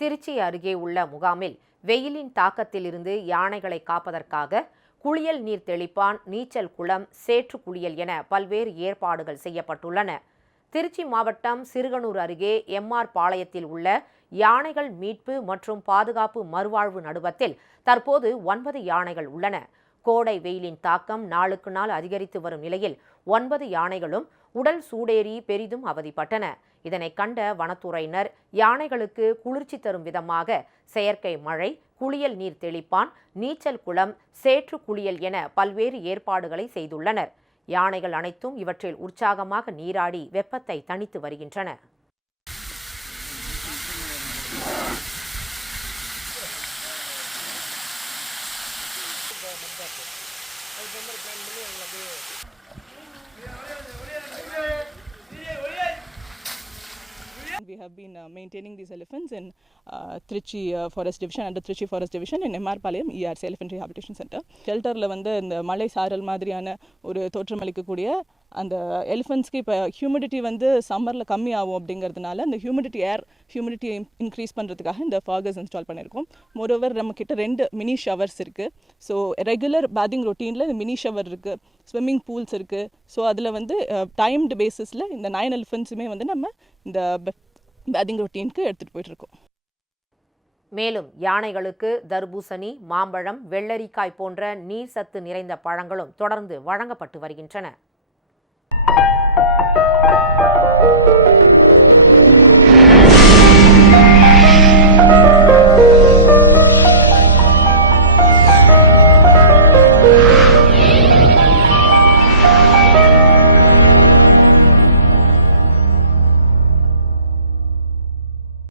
திருச்சி அருகே உள்ள முகாமில் வெயிலின் தாக்கத்திலிருந்து யானைகளை காப்பதற்காக குளியல் நீர் தெளிப்பான், நீச்சல் குளம், சேற்று குளியல் என பல்வேறு ஏற்பாடுகள் செய்யப்பட்டுள்ளன. திருச்சி மாவட்டம் சிறுகனூர் அருகே எம்ஆர் பாளையத்தில் உள்ள யானைகள் மீட்பு மற்றும் பாதுகாப்பு மறுவாழ்வு நடுவத்தில் தற்போது 9 யானைகள் உள்ளன. கோடை வெயிலின் தாக்கம் நாளுக்கு நாள் அதிகரித்து வரும் நிலையில் 9 யானைகளும் உடல் சூடேறி பெரிதும் அவதிப்பட்டன. இதனை கண்ட வனத்துறையினர் யானைகளுக்கு குளிர்ச்சி தரும் விதமாக செயற்கை மழை, குளியல் நீர் தெளிப்பான், நீச்சல் குளம், சேற்று குளியல் என பல்வேறு ஏற்பாடுகளை செய்துள்ளனர். யானைகள் அனைத்தும் இவற்றில் உற்சாகமாக நீராடி வெப்பத்தை தணித்து வருகின்றன. We have been maintaining these elephants in Trichy Forest Division, under Trichy Forest Division in MR Palayam ERC Elephant Rehabilitation Center. ஷெல்டரில் வந்து இந்த மலை சாரல் மாதிரியான ஒரு தோற்றம் அளிக்கக்கூடிய அந்த எலிஃபென்ட்ஸ்க்கு இப்போ ஹியூமிடிட்டி வந்து சம்மரில் கம்மி ஆகும் அப்படிங்கிறதுனால இந்த ஹியூமிடிட்டி இன்க்ரீஸ் பண்ணுறதுக்காக இந்த ஃபாகர்ஸ் இன்ஸ்டால் பண்ணியிருக்கோம். மோரோவர் நம்மக்கிட்ட 2 மினி ஷவர்ஸ் இருக்குது. ஸோ ரெகுலர் பேத்திங் ரொட்டீனில் இந்த மினி ஷவர் இருக்குது, ஸ்விம்மிங் பூல்ஸ் இருக்குது. ஸோ அதில் வந்து டைம்டு பேசிஸில் இந்த 9 எலிஃபென்ட்ஸுமே வந்து நம்ம இந்த பேத்திங் ரொட்டீனுக்கு எடுத்துகிட்டு போயிட்டுருக்கோம். மேலும் யானைகளுக்கு தர்பூசணி, மாம்பழம், வெள்ளரிக்காய் போன்ற நீர் சத்து நிறைந்த பழங்களும் தொடர்ந்து வழங்கப்பட்டு வருகின்றன.